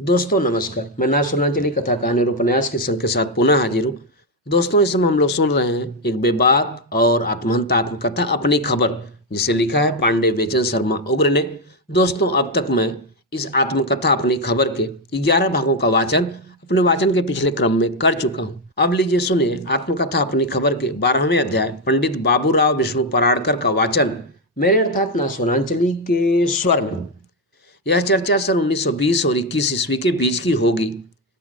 दोस्तों नमस्कार। मैं ना सुनाचली कथा कहानी और उपन्यास के संग के साथ पुनः हाजिर हूँ। दोस्तों इस समय हम लोग सुन रहे हैं एक बेबाक और आत्महंता आत्मकथा अपनी खबर, जिसे लिखा है पांडे बेचन शर्मा उग्र ने। दोस्तों अब तक मैं इस आत्मकथा अपनी खबर के 11 भागों का वाचन अपने वाचन के पिछले क्रम में कर चुका हूँ। अब लीजिए सुनिए आत्मकथा अपनी खबर के 12वें अध्याय पंडित बाबूराव विष्णु पराड़कर का वाचन मेरे अर्थात ना सोनांचली के स्वर में। यह चर्चा सन 1920 और 21 ईस्वी के बीच की होगी।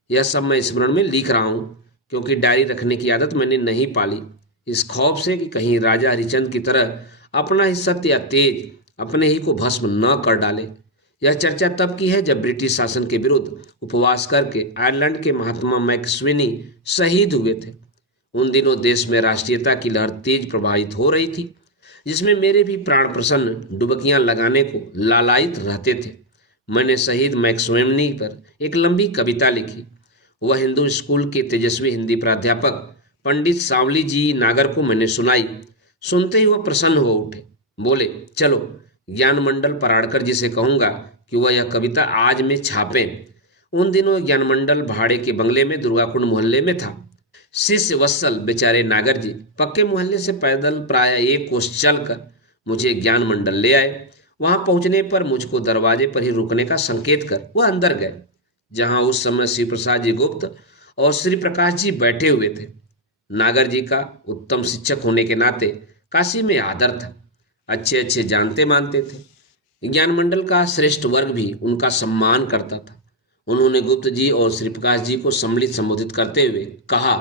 यह सब मैं स्मरण में लिख रहा हूँ, क्योंकि डायरी रखने की आदत मैंने नहीं पाली, इस खौफ से कि कहीं राजा हरिचंद की तरह अपना ही सत्य या तेज अपने ही को भस्म न कर डाले। यह चर्चा तब की है जब ब्रिटिश शासन के विरुद्ध उपवास करके आयरलैंड के महात्मा मैक्सवेनी शहीद हुए थे। उन दिनों देश में राष्ट्रीयता की लहर तेज प्रवाहित हो रही थी, जिसमें मेरे भी प्राण प्रसन्न डुबकियां लगाने को लालायित रहते थे। मैंने शहीद मैक्सवेनी पर एक लंबी कविता लिखी। वह हिंदू स्कूल के तेजस्वी हिंदी प्राध्यापक पंडित सांवली जी नागर को मैंने सुनाई। सुनते ही वह प्रसन्न हो उठे। बोले, चलो ज्ञान मंडल पराड़कर जी से कहूंगा कि वह यह कविता आज में छापें। उन दिनों ज्ञान मंडल भाड़े के बंगले में दुर्गाकुंड मोहल्ले में था। शिष्य वत्सल बेचारे नागर जी पक्के मोहल्ले से पैदल प्राय 1 कोस चलकर मुझे ज्ञान मंडल ले आए। वहां पहुंचने पर मुझको दरवाजे पर ही रुकने का संकेत कर वह अंदर गए, जहां उस समय श्री प्रसाद जी गुप्त और श्री प्रकाश जी बैठे हुए थे। नागर जी का उत्तम शिक्षक होने के नाते काशी में आदर था। अच्छे अच्छे जानते मानते थे। ज्ञान मंडल का श्रेष्ठ वर्ग भी उनका सम्मान करता था। उन्होंने गुप्त जी और श्री प्रकाश जी को सम्मिलित संबोधित करते हुए कहा,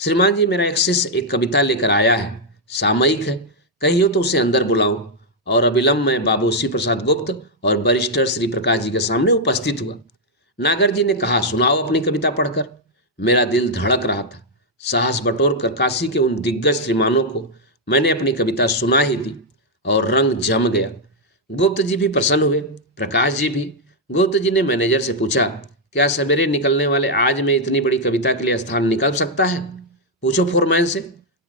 श्रीमान जी, मेरा एक शिष्य एक कविता लेकर आया है, सामयिक है, कहियो तो उसे अंदर बुलाऊं। और अविलंब में बाबू श्री प्रसाद गुप्त और बैरिस्टर श्री प्रकाश जी के सामने उपस्थित हुआ। नागर जी ने कहा, सुनाओ अपनी कविता पढ़कर। मेरा दिल धड़क रहा था। साहस बटोर कर काशी के उन दिग्गज श्रीमानों को मैंने अपनी कविता सुना ही दी और रंग जम गया। गुप्त जी भी प्रसन्न हुए, प्रकाश जी भी। गुप्त जी ने मैनेजर से पूछा, क्या सवेरे निकलने वाले आज में इतनी बड़ी कविता के लिए स्थान निकल सकता है? पूछो फोरमैन से।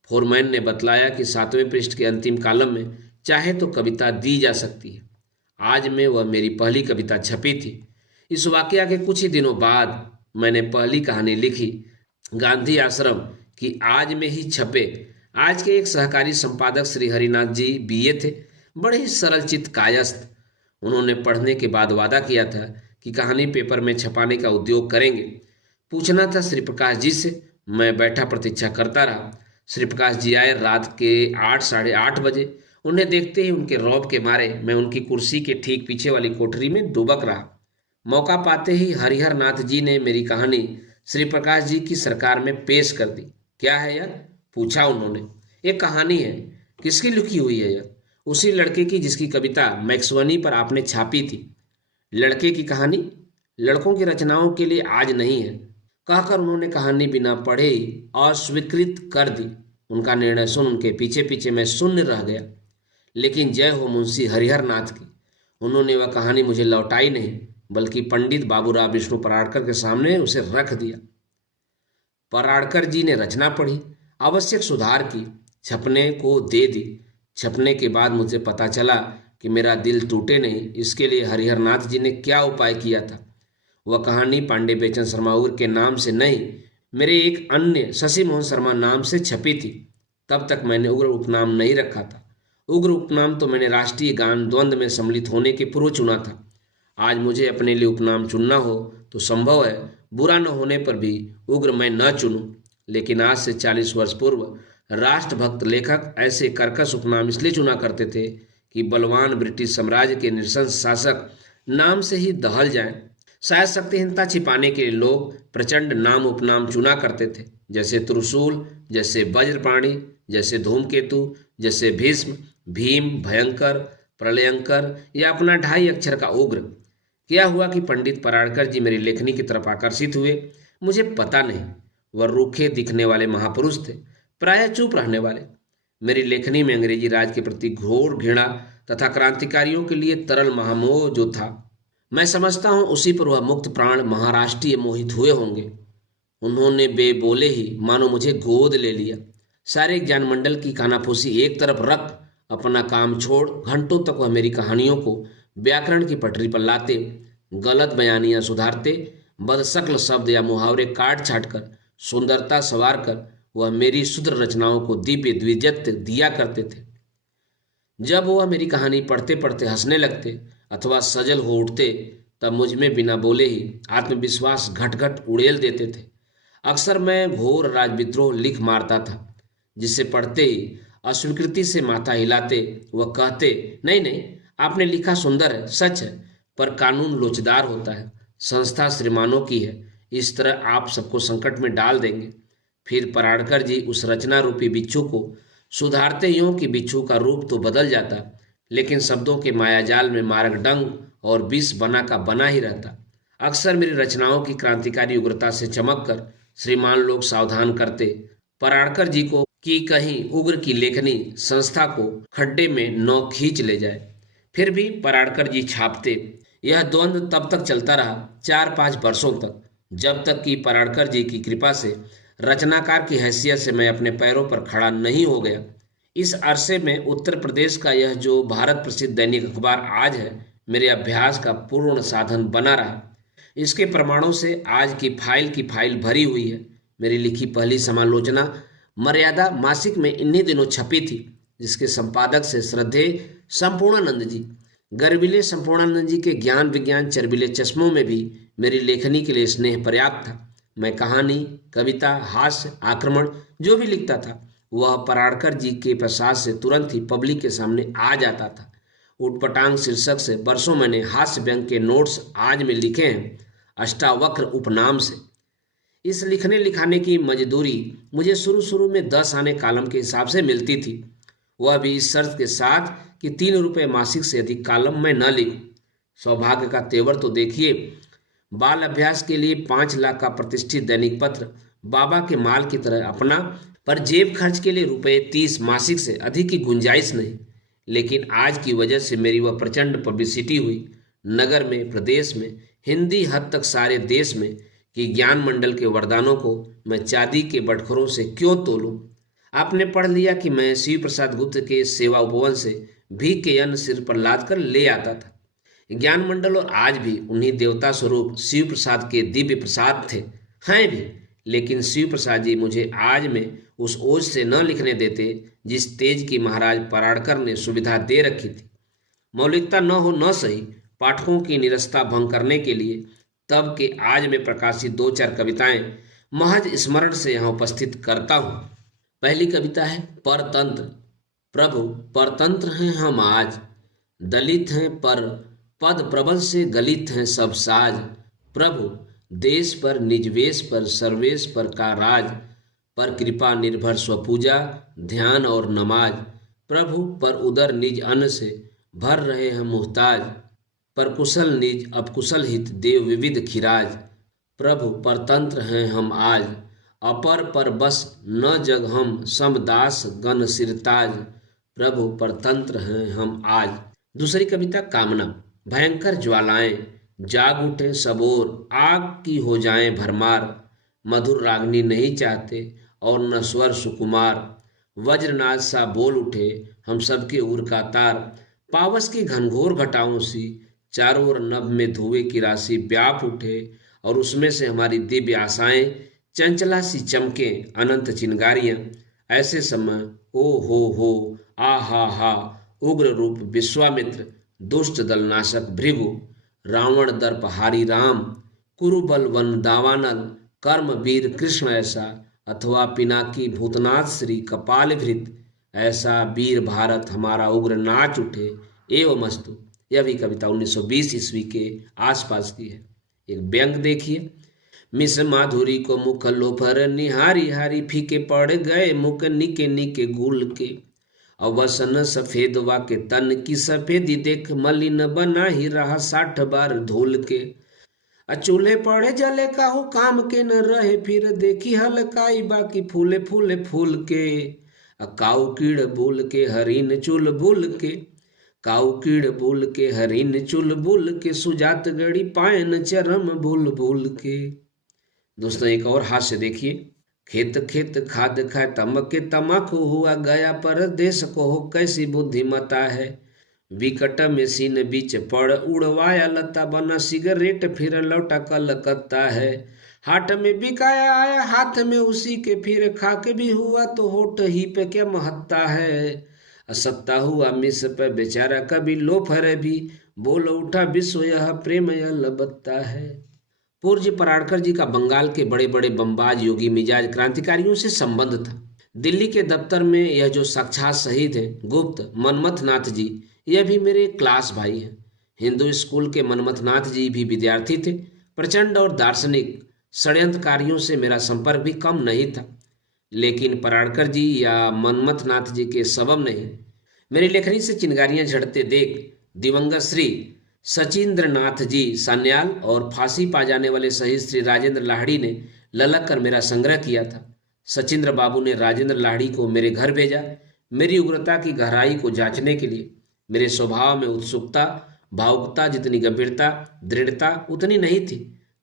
फोरमैन ने बतलाया कि 7वें पृष्ठ के अंतिम कॉलम में चाहे तो कविता दी जा सकती है। आज में वह मेरी पहली कविता छपी थी। इस वाकया के कुछ ही दिनों बाद मैंने पहली कहानी लिखी, गांधी आश्रम की आज में ही छपे। आज के एक सहकारी संपादक श्री हरिनाथ जी बीए थे, बड़े ही सरल चित्त कायस्थ। उन्होंने पढ़ने के बाद वादा किया था कि कहानी पेपर में छपाने का उद्योग करेंगे। पूछना था श्री प्रकाश जी से। मैं बैठा प्रतीक्षा करता रहा। श्री प्रकाश जी आए रात के 8 साढ़े 8 बजे। उन्हें देखते ही उनके रौब के मारे मैं उनकी कुर्सी के ठीक पीछे वाली कोठरी में दुबक रहा। मौका पाते ही हरिहर नाथ जी ने मेरी कहानी श्री प्रकाश जी की सरकार में पेश कर दी। क्या है यह? पूछा उन्होंने। एक कहानी है। किसकी लिखी हुई है यह? उसी लड़के की जिसकी कविता मैक्सवेनी पर आपने छापी थी। लड़के की कहानी लड़कों की रचनाओं के लिए आज नहीं है, कहकर उन्होंने कहानी बिना पढ़े ही अस्वीकृत कर दी। उनका निर्णय सुन उनके पीछे पीछे मैं शून्य रह गया। लेकिन जय हो मुंशी हरिहर नाथ की, उन्होंने वह कहानी मुझे लौटाई नहीं, बल्कि पंडित बाबूराव विष्णु पराड़कर के सामने उसे रख दिया। पराड़कर जी ने रचना पढ़ी, आवश्यक सुधार की, छपने को दे दी। छपने के बाद मुझे पता चला कि मेरा दिल टूटे नहीं, इसके लिए हरिहर नाथ जी ने क्या उपाय किया था। वह कहानी पांडे बेचन शर्मा उग्र के नाम से नहीं, मेरे एक अन्य शशि मोहन शर्मा नाम से छपी थी। तब तक मैंने उग्र उपनाम नहीं रखा था। उग्र उपनाम तो मैंने राष्ट्रीय गान द्वंद्व में सम्मिलित होने के पूर्व चुना था। आज मुझे अपने लिए उपनाम चुनना हो तो संभव है बुरा न होने पर भी उग्र मैं न चुनूं। लेकिन आज से 40 वर्ष पूर्व राष्ट्रभक्त लेखक ऐसे कर्कश उपनाम इसलिए चुना करते थे कि बलवान ब्रिटिश साम्राज्य के नृशंस शासक नाम से ही दहल जाएं। शायद शक्तिहीनता छिपाने के लिए लोग प्रचंड नाम उपनाम चुना करते थे, जैसे त्रिशूल, जैसे वज्रपाणी, जैसे धूमकेतु, जैसे भीष्म, भीम, भयंकर, प्रलयंकर या अपना 2.5 अक्षर का उग्र। क्या हुआ कि पंडित पराड़कर जी मेरी लेखनी की तरफ आकर्षित हुए? मुझे पता नहीं। वह रूखे दिखने वाले महापुरुष थे, प्राय चुप रहने वाले। मेरी लेखनी में अंग्रेजी राज के प्रति घोर घृणा तथा क्रांतिकारियों के लिए तरल महामोह जो था, मैं समझता हूं उसी पर वह मुक्त प्राण महाराष्ट्रीय मोहित हुए होंगे। उन्होंने बे बोले ही मानो मुझे गोद ले लिया। सारे ज्ञान मंडल की कानाफूसी एक तरफ रख अपना काम छोड़ घंटों तक वह मेरी कहानियों को व्याकरण की पटरी पर लाते, गलत बयानियां सुधारते, बदशक्ल शब्द या मुहावरे काट छाट कर, सुंदरता संवार कर वह मेरी शुद्र रचनाओं को दिव्य द्विजत्व दिया करते थे। जब वह मेरी कहानी पढ़ते पढ़ते हंसने लगते अथवा सजल हो उठते, तब मुझ में बिना बोले ही आत्मविश्वास घट घट उड़ेल देते थे। अक्सर मैं घोर राजविद्रोह लिख मारता था, जिसे पढ़ते ही अस्वीकृति से माथा हिलाते वह कहते, नहीं नहीं, आपने लिखा सुंदर है, सच है, पर कानून लोचदार होता है, संस्था श्रीमानों की है, इस तरह आप सबको संकट में डाल देंगे। फिर पराड़कर जी उस रचना रूपी बिच्छू को सुधारते यूं कि बिच्छू का रूप तो बदल जाता, लेकिन शब्दों के मायाजाल में मारक डंग और विष बना का बना ही रहता। अक्सर मेरी रचनाओं की क्रांतिकारी उग्रता से चमक कर श्रीमान लोग सावधान करते, पराड़कर जी को कि कहीं उग्र की लेखनी संस्था को खड्डे में नौ खींच ले जाए। फिर भी पराड़कर जी छापते। यह द्वंद्व तब तक चलता रहा 4-5 वर्षों तक, जब तक कि पराड़कर जी की कृपा से रचनाकार की हैसियत से मैं अपने पैरों पर खड़ा नहीं हो गया। इस अरसे में उत्तर प्रदेश का यह जो भारत प्रसिद्ध दैनिक अखबार आज है, मेरे अभ्यास का पूर्ण साधन बना रहा। इसके प्रमाणों से आज की फाइल भरी हुई है। मेरी लिखी पहली समालोचना मर्यादा मासिक में इन्हीं दिनों छपी थी, जिसके संपादक से श्रद्धेय संपूर्णानंद जी। गर्विले संपूर्णानंद जी के ज्ञान विज्ञान चरबीले चश्मों में भी मेरी लेखनी के लिए स्नेह पर्याप्त था। मैं कहानी, कविता, हास्य, आक्रमण जो भी लिखता था, वह पराड़कर जी के प्रसाद से तुरंत ही पब्लिक के सामने आ जाता था। उटपटांग शीर्षक से वर्षों मैंने हास्य व्यंग के नोट्स आज में लिखे हैं, अष्टावक्र उपनाम से। इस लिखने लिखाने की मजदूरी मुझे शुरू शुरू में 10 आने कालम के हिसाब से मिलती थी, वह भी इस शर्त के साथ कि 3 रुपये मासिक से अधिक कालम मैं न लिखूं। सौभाग्य का तेवर तो देखिए, बाल अभ्यास के लिए 5 लाख का प्रतिष्ठित दैनिक पत्र बाबा के माल की तरह अपना, पर जेब खर्च के लिए ₹30 मासिक से अधिक की गुंजाइश नहीं। लेकिन आज की वजह से मेरी वह प्रचंड पब्लिसिटी हुई, नगर में, प्रदेश में, हिंदी हद तक सारे देश में, कि ज्ञान मंडल के वरदानों को मैं चांदी के बटखरों से क्यों तोलूं। आपने पढ़ लिया कि मैं शिव प्रसाद गुप्त के सेवा उपवन से भीख के अन्न सिर पर लाद कर ले आता था। ज्ञान मंडल और आज भी उन्हीं देवता स्वरूप शिव प्रसाद के दिव्य प्रसाद थे, हैं भी। लेकिन शिव प्रसाद जी मुझे आज में उस ओज से न लिखने देते जिस तेज की महाराज पराड़कर ने सुविधा दे रखी थी। मौलिकता न हो न सही, पाठकों की निरस्ता भंग करने के लिए तब के आज में प्रकाशित 2-4 कविताएं महज स्मरण से यहाँ उपस्थित करता हूँ। पहली कविता है परतंत्र। प्रभु परतंत्र हैं हम आज, दलित हैं पर पद प्रबल से गलित हैं सब साज। प्रभु देश पर निजवेश पर सर्वेश पर का राज, पर कृपा निर्भर स्वपूजा ध्यान और नमाज। प्रभु पर उदर निज अन्न से भर रहे हैं मुहताज, पर कुशल निज अपकुशल हित देव विविध खिराज। प्रभु परतंत्र हैं हम आज, अपर पर बस न जग हम समदास गण सिरताज। प्रभु परतंत्र हैं हम आज। दूसरी कविता कामना। भयंकर ज्वालाएं जाग उठे सबोर, आग की हो जाएं भरमार। मधुर रागनी नहीं चाहते और न स्वर सुकुमार, वज्रनाद सा बोल उठे हम सबके उर का तार। पावस की घनघोर घटाओं सी चारों ओर नभ में धुएं की राशि व्याप उठे, और उसमें से हमारी दिव्य आशाएं चंचला सी चमके अनंत चिंगारियां। ऐसे समय ओ हो आ हा उग्र रूप विश्वामित्र, दुष्ट दल नाशक भृगु, रावण दर्पहारी राम, कुरुबल वन दावानल, कर्म वीर कृष्ण ऐसा, अथवा पिनाकी भूतनाथ श्री कपालभृत ऐसा वीर भारत हमारा उग्र नाच उठे एवं अस्तु। यह भी कविता 1920 ईस्वी के आसपास की है। एक व्यंग देखिए। मिस माधुरी को मुख लोफर निहारी हारी, फीके पड़ गए मुख निके निके गुल के। अवसन सफेद वा के तन की सफेदी देख, मलिन बना ही रहा 60 बार धूल के। चूल्हे पड़े जले काहू काम के न रहे, फिर देखी हलकाई बाकी फूले फूले फूल के। काऊ कीड़ बोल के हरिन चुल बुल के, काऊ कीड़ बोल के हरिन चुल बुल के, सुजात गड़ी पायन चरम भूल भूल के। दोस्तों एक और हास्य देखिए। खेत खेत खाद खाए तमके तमाकू हुआ, गया परदेश को हो कैसी बुद्धिमता है। विकट मशीन बीच पड़ उड़वाया लता बना सिगरेट फिर लौटा कलकत्ता है। हाट में बिकाया आया हाथ में उसी के फिर खाके भी हुआ तो होठ ही पे क्या महत्ता है। असत्ता हुआ मिस पे बेचारा कभी लोफर भी बोल उठा विश्व यह प्रेम यह लबत्ता है। पूज्य पराड़कर जी का बंगाल के बड़े बड़े बमबाज योगी मिजाज क्रांतिकारियों से संबंध था। दिल्ली के दफ्तर में यह जो साक्षात शहीद हैं गुप्त मनमथ नाथ जी, यह भी मेरे क्लास भाई हैं। हिंदू स्कूल के मनमथ नाथ जी भी विद्यार्थी थे। प्रचंड और दार्शनिक षड्यंत्रकारियों से मेरा संपर्क भी कम नहीं था, लेकिन पराड़कर जी या मनमथ नाथ जी के सबब नहीं। मेरी लेखनी से चिंगारियां झड़ते देख दिवंगत श्री सचिंद्र नाथ जी सान्याल और फांसी पा जाने वाले शहीद श्री राजेंद्र लाहिड़ी ने ललक कर मेरा संग्रह किया था। सचिंद्र बाबू ने राजेंद्र लाहिड़ी को मेरे घर भेजा, मेरी उग्रता की गहराई को जांचने के लिए। मेरे स्वभाव में उत्सुकता भावुकता जितनी गंभीरता दृढ़ता उतनी नहीं थी।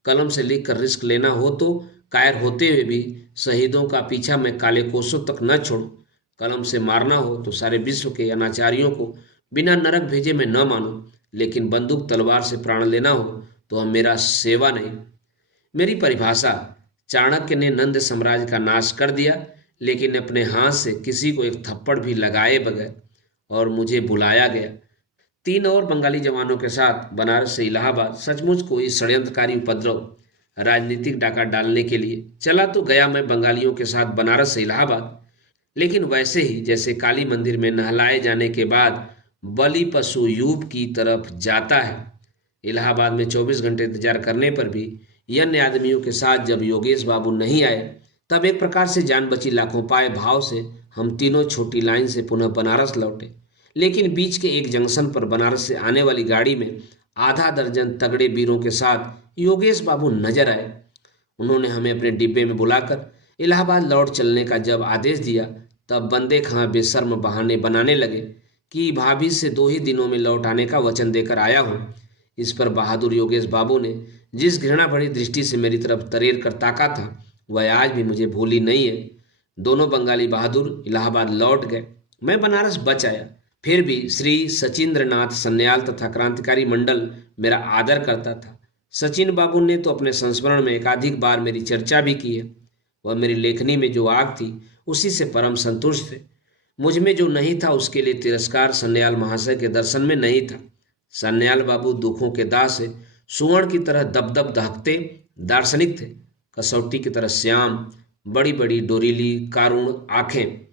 कलम से लिख कर रिस्क लेना हो तो कायर होते हुए भी शहीदों का पीछा मैं काले कोसों तक न छोड़ूं। कलम से मारना हो तो सारे विश्व के अनाचारियों को बिना नरक भेजे मैं न मानूं, लेकिन बंदूक तलवार से प्राण लेना हो तो हम मेरा सेवा नहीं। मेरी परिभाषा चाणक्य ने नंद साम्राज्य का नाश कर दिया, लेकिन अपने हाथ से किसी को एक थप्पड़ भी लगाए बगैर, और मुझे बुलाया गया 3 और बंगाली जवानों के साथ बनारस से इलाहाबाद। सचमुच कोई षड्यंत्रकारी उपद्रव राजनीतिक डाका डालने के लिए चला तो गया मैं बंगालियों के साथ बनारस से इलाहाबाद, लेकिन वैसे ही जैसे काली मंदिर में नहलाए जाने के बाद बलि पशु यूप की तरफ जाता है। इलाहाबाद में 24 घंटे इंतजार करने पर भी अन्य आदमियों के साथ जब योगेश बाबू नहीं आए, तब एक प्रकार से जान बची लाखों पाए भाव से हम तीनों छोटी लाइन से पुनः बनारस लौटे। लेकिन बीच के एक जंक्शन पर बनारस से आने वाली गाड़ी में आधा दर्जन तगड़े वीरों के साथ योगेश बाबू नजर आए। उन्होंने हमें अपने डिब्बे में बुलाकर इलाहाबाद लौट चलने का जब आदेश दिया, तब बंदे खां बेशर्म बहाने बनाने लगे कि भाभी से 2 ही दिनों में लौट आने का वचन देकर आया हूँ। इस पर बहादुर योगेश बाबू ने जिस घृणा भरी दृष्टि से मेरी तरफ तरेर कर ताका था, वह आज भी मुझे भूली नहीं है। दोनों बंगाली बहादुर इलाहाबाद लौट गए, मैं बनारस बच आया। फिर भी श्री सचिंद्र नाथ सन्याल तथा क्रांतिकारी मंडल मेरा आदर करता था। सचिन बाबू ने तो अपने संस्मरण में एकाधिक बार मेरी चर्चा भी की है। वह मेरी लेखनी में जो आग थी उसी से परम संतुष्ट थे। मुझ में जो नहीं था उसके लिए तिरस्कार सन्याल महाशय के दर्शन में नहीं था। सन्याल बाबू दुखों के दाह से सुवर्ण की तरह दबदब दहकते दार्शनिक थे, कसौटी की तरह श्याम, बड़ी बड़ी डोरीली कारुण आंखें।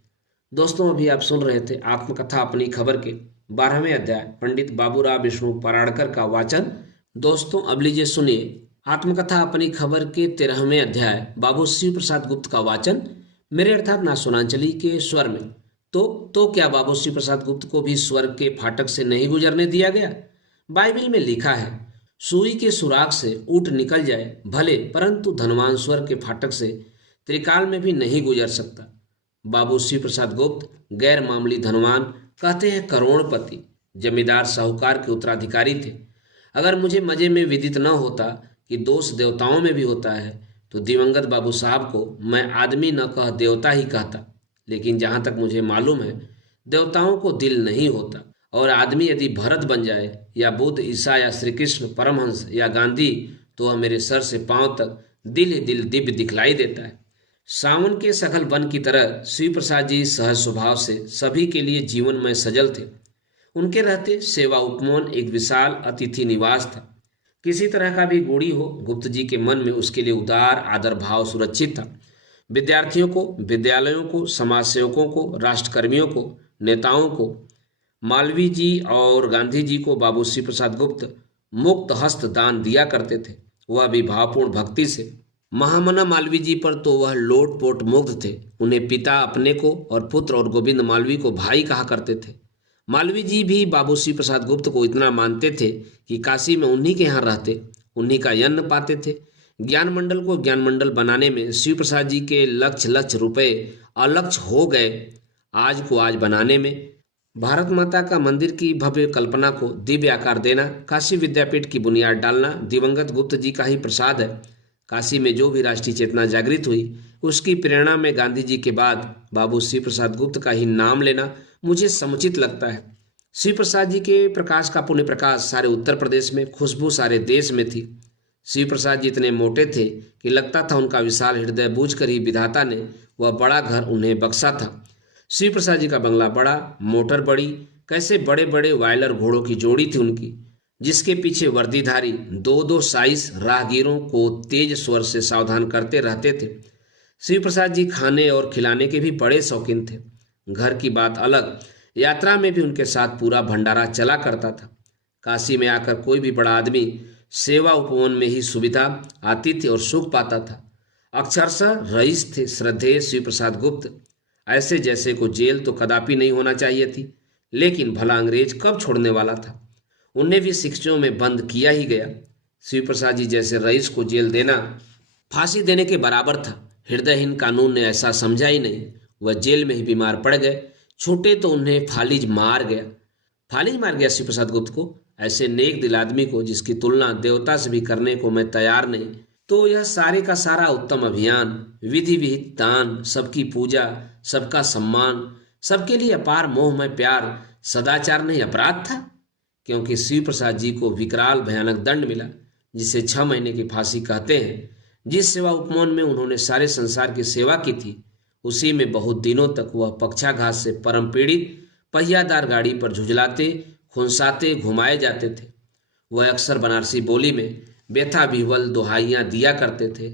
दोस्तों, अभी आप सुन रहे थे आत्मकथा अपनी खबर के 12वें अध्याय पंडित बाबूराव विष्णु पराड़कर का वाचन। दोस्तों, अब लीजिए सुनिए आत्मकथा अपनी खबर के 13वें अध्याय बाबू शिव प्रसाद गुप्त का वाचन मेरे अर्थात नासुनांचली के स्वर में। तो क्या बाबू शिव प्रसाद गुप्त को भी स्वर्ग के फाटक से नहीं गुजरने दिया गया? बाइबल में लिखा है, सुई के सुराग से ऊँट निकल जाए भले, परंतु धनवान स्वर्ग के फाटक से त्रिकाल में भी नहीं गुजर सकता। बाबू शिव प्रसाद गुप्त गैर मामूली धनवान, कहते हैं करोड़पति, जमींदार साहूकार के उत्तराधिकारी थे। अगर मुझे मजे में विदित न होता कि दोष देवताओं में भी होता है, तो दिवंगत बाबू साहब को मैं आदमी न कह देवता ही कहता। लेकिन जहाँ तक मुझे मालूम है, देवताओं को दिल नहीं होता, और आदमी यदि भरत बन जाए या बुद्ध, ईसा या श्री कृष्ण, परमहंस या गांधी, तो वह मेरे सर से पांव तक दिल ही दिल दिव्य दिखलाई देता है। सावन के सघल वन की तरह शिव प्रसाद जी सहज स्वभाव से सभी के लिए जीवन में सजल थे। उनके रहते सेवा उपमोहन एक विशाल अतिथि निवास था। किसी तरह का भी गुड़ी हो, गुप्त जी के मन में उसके लिए उदार आदर भाव सुरक्षित था। विद्यार्थियों को, विद्यालयों को, समाज सेवकों को, राष्ट्रकर्मियों को, नेताओं को, मालवीय जी और गांधी जी को बाबू शिव प्रसाद गुप्त मुक्त हस्त दान दिया करते थे, वह भी भावपूर्ण भक्ति से। महामना मालवीय जी पर तो वह लोट पोट मुग्ध थे। उन्हें पिता अपने को और पुत्र और गोविंद मालवीय को भाई कहा करते थे। मालवीय जी भी बाबू शिव प्रसाद गुप्त को इतना मानते थे कि काशी में उन्हीं के यहाँ रहते, उन्हीं का अन्न पाते थे। ज्ञान मंडल को ज्ञान मंडल बनाने में शिव प्रसाद जी के लक्ष रुपए अलक्ष्य हो गए। आज को आज बनाने में, भारत माता का मंदिर की भव्य कल्पना को दिव्य आकार देना, काशी विद्यापीठ की बुनियाद डालना दिवंगत गुप्त जी का ही प्रसाद है। काशी में जो भी राष्ट्रीय चेतना जागृत हुई, उसकी प्रेरणा में गांधी जी के बाद बाबू शिव प्रसाद गुप्त का ही नाम लेना मुझे समुचित लगता है। शिव प्रसाद जी के प्रकाश का पुण्य प्रकाश सारे उत्तर प्रदेश में, खुशबू सारे देश में थी। शिव प्रसाद जी इतने मोटे थे कि लगता था उनका विशाल हृदय बूझकर ही विधाता ने वह बड़ा घर उन्हें बख्शा था। शिव प्रसाद जी का बंगला बड़ा, मोटर बड़ी, कैसे बड़े बड़े वायलर घोड़ों की जोड़ी थी उनकी, जिसके पीछे वर्दीधारी दो दो साइस राहगीरों को तेज स्वर से सावधान करते रहते थे। शिव प्रसाद जी खाने और खिलाने के भी बड़े शौकीन थे। घर की बात अलग, यात्रा में भी उनके साथ पूरा भंडारा चला करता था। काशी में आकर कोई भी बड़ा आदमी सेवा उपवन में ही सुविधा आतिथ्य और सुख पाता था। अक्षरशः रईस थे श्रद्धेय शिव प्रसाद गुप्त, ऐसे जैसे को जेल तो कदापि नहीं होना चाहिए थी, लेकिन भला अंग्रेज कब छोड़ने वाला था। उन्हें भी शिक्षों में बंद किया ही गया। शिव प्रसाद जी जैसे रईस को जेल देना फांसी देने के बराबर था। हृदयहीन कानून ने ऐसा समझा ही नहीं। वह जेल में ही बीमार पड़ गए। छूटे तो उन्हें फालिज मार गया शिव प्रसाद गुप्त को। ऐसे नेक दिल आदमी को, जिसकी तुलना देवता से भी करने को मैं तैयार नहीं। तो यह सारे का सारा उत्तम अभियान, विधि विहित दान, सबकी पूजा, सबका सम्मान, सबके लिए अपार मोहमय प्यार, सदाचार नहीं अपराध था। क्योंकि शिव प्रसाद जी को विकराल भयानक दंड मिला, जिसे 6 महीने की फांसी कहते हैं। जिस सेवा उपवन में उन्होंने सारे संसार की सेवा की थी, उसी में बहुत दिनों तक वह पक्षाघात से परम पीड़ित पहियादार गाड़ी पर झुझलाते खुनसाते घुमाए जाते थे। वह अक्सर बनारसी बोली में व्यथा विह्वल दोहाइयाँ दिया करते थे।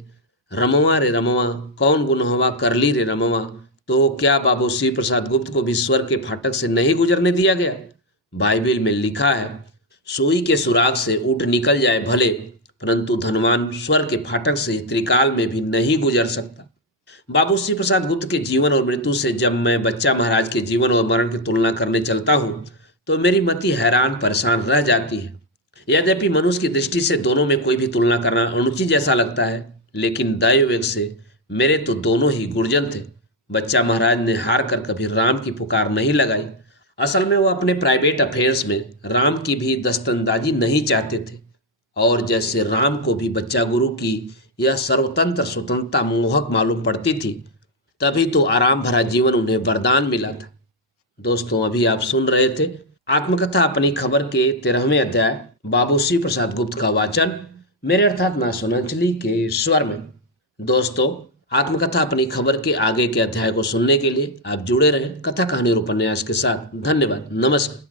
रमवा रे रमवा, कौन गुनहवा करली रे रमवा। तो क्या बाबू शिव प्रसाद गुप्त को भी स्वर्ग के फाटक से नहीं गुजरने दिया गया? बाइबिल में लिखा है, सुई के सुराग से ऊँट निकल जाए भले, परंतु धनवान स्वर्ग के फाटक से त्रिकाल में भी नहीं गुजर सकता। बाबू शिव प्रसाद गुप्त के जीवन और मृत्यु से जब मैं बच्चा महाराज के जीवन और मरण की तुलना करने चलता हूँ, तो मेरी मति हैरान परेशान रह जाती है। यद्यपि मनुष्य की दृष्टि से दोनों में कोई भी तुलना करना अनुचित जैसा लगता है, लेकिन दैववेग से मेरे तो दोनों ही गुर्जन थे। बच्चा महाराज ने हार कर कभी राम की पुकार नहीं लगाई। असल में वो अपने प्राइवेट अफेयर्स में राम की भी दस्तंदाजी नहीं चाहते थे, और जैसे राम को भी बच्चा गुरु की यह सर्वतंत्र स्वतंत्रता मोहक मालूम पड़ती थी, तभी तो आराम भरा जीवन उन्हें वरदान मिला था। दोस्तों, अभी आप सुन रहे थे आत्मकथा अपनी खबर के 13वें अध्याय बाबू शिव प्रसाद गुप्त का वाचन मेरे अर्थात मां सोनांचली के स्वर में। दोस्तों, आत्मकथा अपनी खबर के आगे के अध्याय को सुनने के लिए आप जुड़े रहें कथा कहानी और उपन्यास के साथ। धन्यवाद। नमस्कार।